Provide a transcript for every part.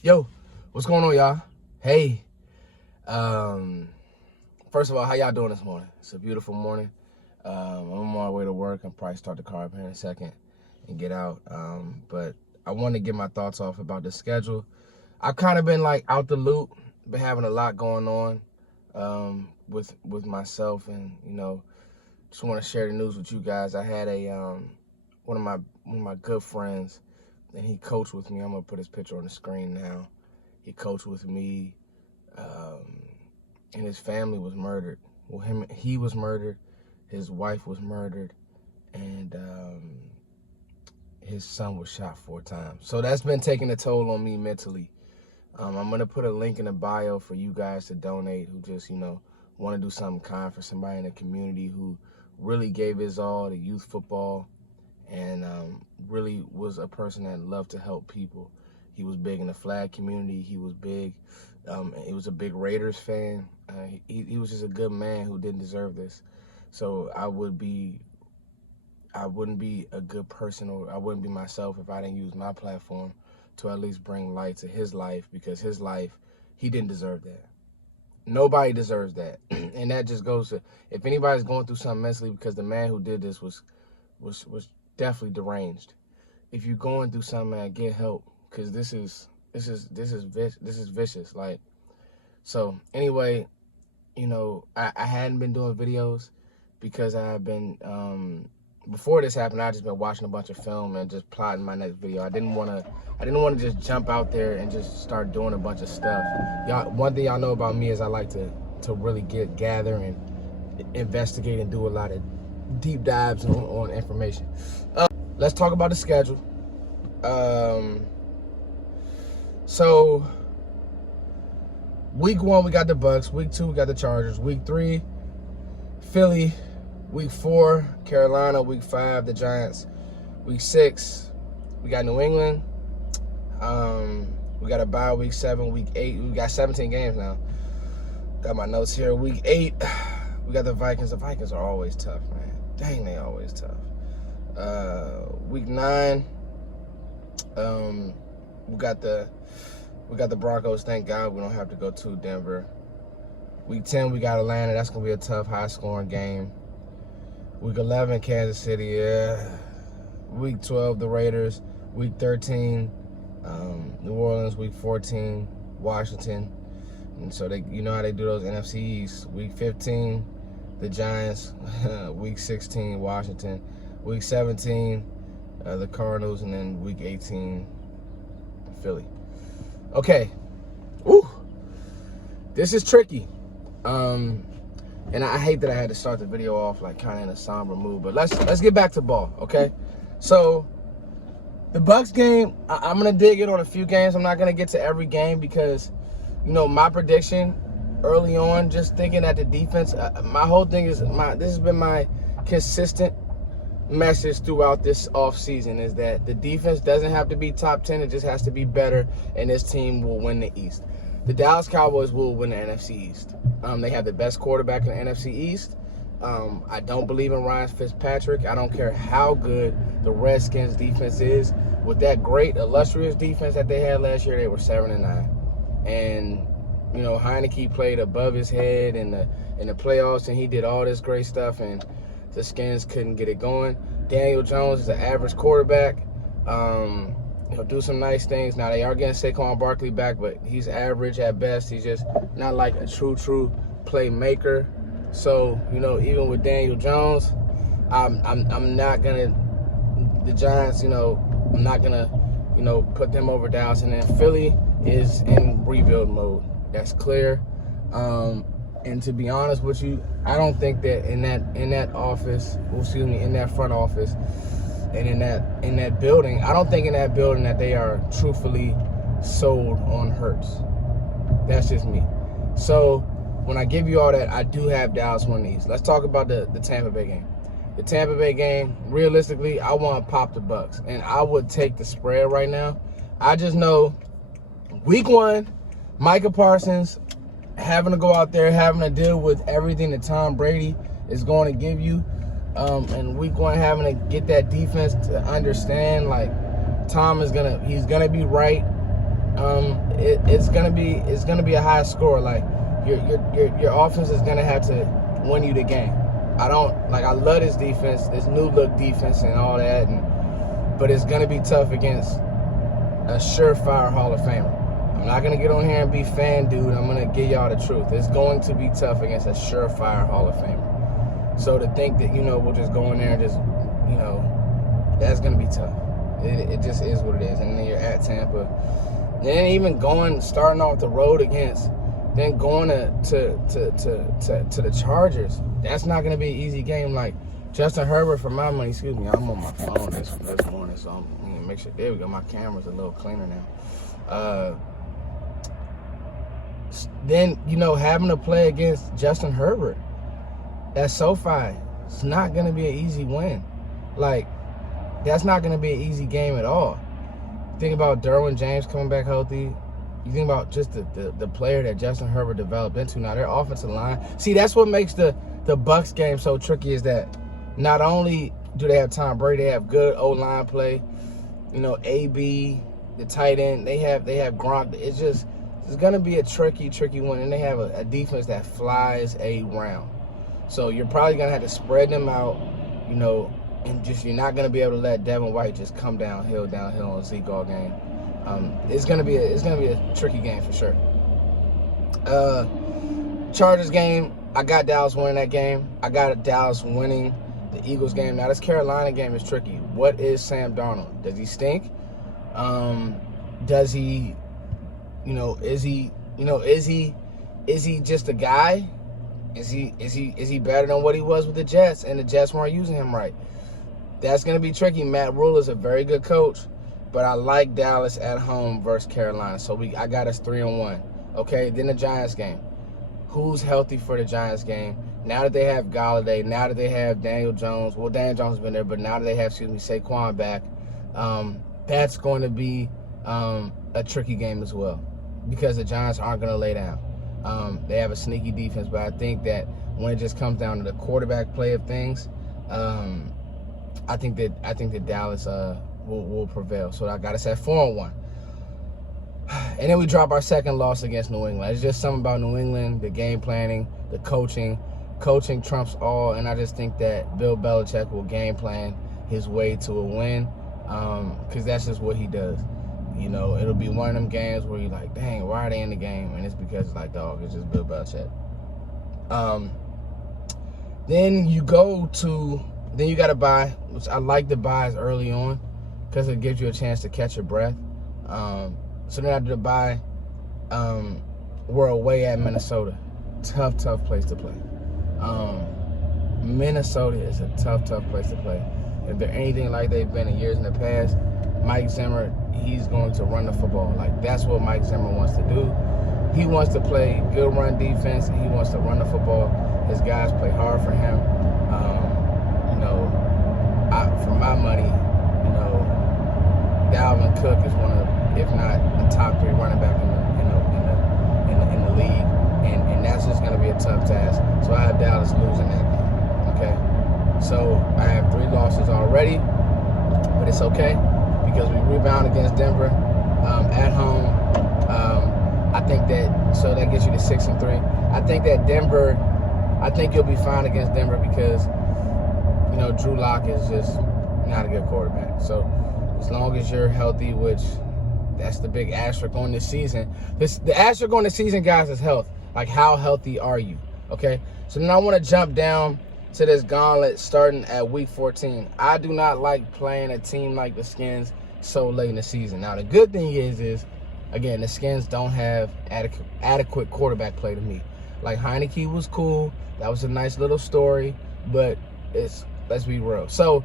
Yo, what's going on, y'all? Hey, first of all, how y'all doing this morning? It's a beautiful morning. I'm on my way to work. I'll probably start the car up here in a second and get out. But I want to get my thoughts off about the schedule. I've kind of been like out the loop, been having a lot going on with myself, and just want to share the news with you guys. I had one of my good friends, and he coached with me. I'm gonna put his picture on the screen now. He coached with me, and his family was murdered. Well, he was murdered, his wife was murdered, and his son was shot 4 times. So that's been taking a toll on me mentally. I'm gonna put a link in the bio for you guys to donate who just want to do something kind for somebody in the community who really gave his all to youth football, and really was a person that loved to help people. He was big in the flag community. He was big. He was a big Raiders fan. He was just a good man who didn't deserve this. So I wouldn't be a good person, or I wouldn't be myself if I didn't use my platform to at least bring light to his life, because his life, he didn't deserve that. Nobody deserves that. And that just goes to, if anybody's going through something mentally, because the man who did this was definitely deranged. If you're going through something, man, get help, because this is vicious. Like, so anyway, I hadn't been doing videos because I have been before this happened. I just been watching a bunch of film and just plotting my next video. I didn't want to just jump out there and just start doing a bunch of stuff. Y'all, one thing y'all know about me is I like to really gather and investigate and do a lot of deep dives on information. Let's talk about the schedule. So week 1 we got the Bucks. Week 2 we got the Chargers. Week 3 Philly. Week 4 Carolina. Week 5 the Giants. Week 6 we got New England. We got a bye week 7. Week 8 we got 17 games now. Got my notes here. Week 8 we got the Vikings. The Vikings are always tough, man. Dang, they always tough. Week 9 we got the Broncos. Thank God we don't have to go to Denver. Week 10 we got Atlanta. That's gonna be a tough, high-scoring game. Week 11 Kansas City. Yeah. Week 12 the Raiders. Week 13 New Orleans. Week 14 Washington. And so they, how they do those NFC East. Week 15 the Giants. Week 16 Washington. Week 17 the Cardinals, and then week 18 Philly. Okay. Ooh. This is tricky. And I hate that I had to start the video off like kind of in a somber mood, but let's get back to ball, okay? So the Bucks game, I'm gonna dig in on a few games. I'm not gonna get to every game because, my prediction early on, just thinking that the defense, my whole thing is this has been my consistent message throughout this offseason, is that the defense doesn't have to be top 10. It just has to be better, and this team will win the East. The Dallas Cowboys will win the NFC East. They have the best quarterback in the NFC East. I don't believe in Ryan Fitzpatrick. I don't care how good the Redskins defense is. With that great, illustrious defense that they had last year, they were 7-9. And, Heineke played above his head in the playoffs, and he did all this great stuff, and the Skins couldn't get it going. Daniel Jones is an average quarterback. He'll do some nice things. Now, they are getting Saquon Barkley back, but he's average at best. He's just not like a true playmaker. So, even with Daniel Jones, I'm not going to – the Giants, I'm not going to, put them over Dallas. And then Philly is in rebuild mode. That's clear. And to be honest with you, I don't think that in that front office and in that building, I don't think in that building that they are truthfully sold on Hurts. That's just me. So when I give you all that, I do have Dallas winning these. Let's talk about the Tampa Bay game. The Tampa Bay game, realistically, I want to pop the Bucks, and I would take the spread right now. I just know week 1, Micah Parsons having to go out there, having to deal with everything that Tom Brady is going to give you. And week 1, having to get that defense to understand, like, Tom is he's gonna be right It's gonna be a high score. Like your offense is gonna have to win you the game. I love this defense, this new look defense and all that, but it's gonna be tough against a surefire Hall of Famer. I'm not gonna get on here and be fan dude. I'm gonna give y'all the truth. It's going to be tough against a surefire Hall of Famer. So to think that we'll just go in there and just that's gonna be tough. It just is what it is. And then you're at Tampa. And then even starting off the road against, then going to the Chargers. That's not going to be an easy game. Like Justin Herbert, for my money, excuse me, I'm on my phone this morning, so I'm going to make sure, there we go, my camera's a little cleaner now. Then, having to play against Justin Herbert at SoFi, it's not going to be an easy win. Like, that's not going to be an easy game at all. Think about Derwin James coming back healthy. You think about just the player that Justin Herbert developed into. Now, their offensive line. See, that's what makes the Bucs game so tricky, is that not only do they have Tom Brady, they have good O-line play. AB, the tight end, they have Gronk. It's going to be a tricky one. And they have a defense that flies around. So you're probably going to have to spread them out, and you're not going to be able to let Devin White just come downhill on Zeke all game. It's gonna be a tricky game for sure. Chargers game, I got Dallas winning that game. I got Dallas winning the Eagles game. Now this Carolina game is tricky. What is Sam Darnold? Does he stink? Does he? Is he just a guy? Is he better than what he was with the Jets? And the Jets weren't using him right. That's gonna be tricky. Matt Rule is a very good coach. But I like Dallas at home versus Carolina. So I got us 3-1. Okay, then the Giants game. Who's healthy for the Giants game? Now that they have Galladay, now that they have Daniel Jones. Well, Daniel Jones has been there, but now that they have, Saquon back, that's going to be a tricky game as well, because the Giants aren't going to lay down. They have a sneaky defense, but I think that when it just comes down to the quarterback play of things, I think that Dallas will prevail. So I got us at 4-1. And then we drop our second loss against New England. It's just something about New England, the game planning, the coaching. Coaching trumps all, and I just think that Bill Belichick will game plan his way to a win, because that's just what he does. It'll be one of them games where you're like, dang, why are they in the game? And it's because, it's just Bill Belichick. Then you got to buy, which I like the buys early on, because it gives you a chance to catch your breath. So then after the bye, we're away at Minnesota. Tough place to play. Minnesota is a tough place to play. If they're anything like they've been in years in the past, Mike Zimmer, he's going to run the football. That's what Mike Zimmer wants to do. He wants to play good run defense. He wants to run the football. His guys play hard for him. For my money, Dalvin Cook is one of, if not the top 3 running back in the league, and that's just going to be a tough task. So I have Dallas losing that game. Okay, so I have 3 losses already, but it's okay because we rebound against Denver at home. I think that gets you to 6-3. I think that Denver, I think you'll be fine against Denver because Drew Lock is just not a good quarterback. So as long as you're healthy, which that's the big asterisk on this season. The asterisk on the season, guys, is health. How healthy are you? Okay? So then I want to jump down to this gauntlet starting at week 14. I do not like playing a team like the Skins so late in the season. Now, the good thing is again, the Skins don't have adequate quarterback play to me. Heineke was cool. That was a nice little story, but let's be real. So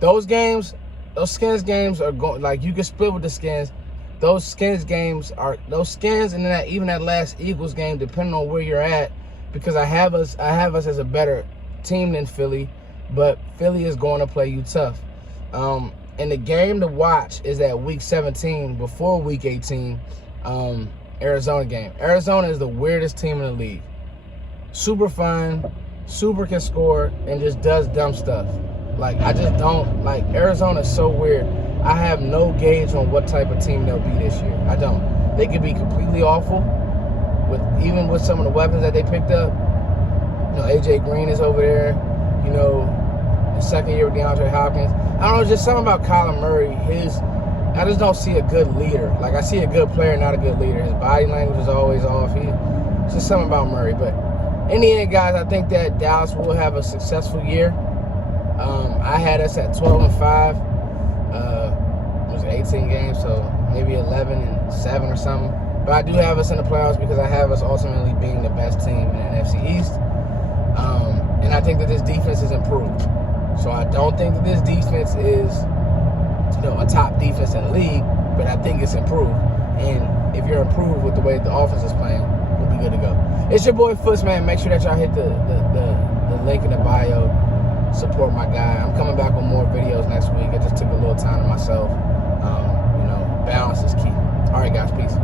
those Skins games are going, you can split with the Skins. Those Skins and then even that last Eagles game, depending on where you're at, because I have us as a better team than Philly, but Philly is going to play you tough. And the game to watch is at week 17 before week 18, Arizona game. Arizona is the weirdest team in the league. Super fun, super can score, and just does dumb stuff. I just don't, Arizona is so weird. I have no gauge on what type of team they'll be this year. I don't. they could be completely awful, even with some of the weapons that they picked up. You know, AJ Green is over there. You know, the second year with DeAndre Hopkins. I don't know, just something about Kyler Murray. I just don't see a good leader. Like, I see a good player, not a good leader. His body language is always off. It's just something about Murray. But in the end, guys, I think that Dallas will have a successful year. I had us at 12-5. It was 18 games, so maybe 11-7 or something. But I do have us in the playoffs because I have us ultimately being the best team in the NFC East. And I think that this defense is improved. So I don't think that this defense is, you know, a top defense in the league, but I think it's improved. And if you're improved with the way the offense is playing, we'll be good to go. It's your boy Foots, man. Make sure that y'all hit the link in the bio. Support my guy. I'm coming back with more videos next week. I just took a little time to myself. You know, balance is key. All right, guys. Peace.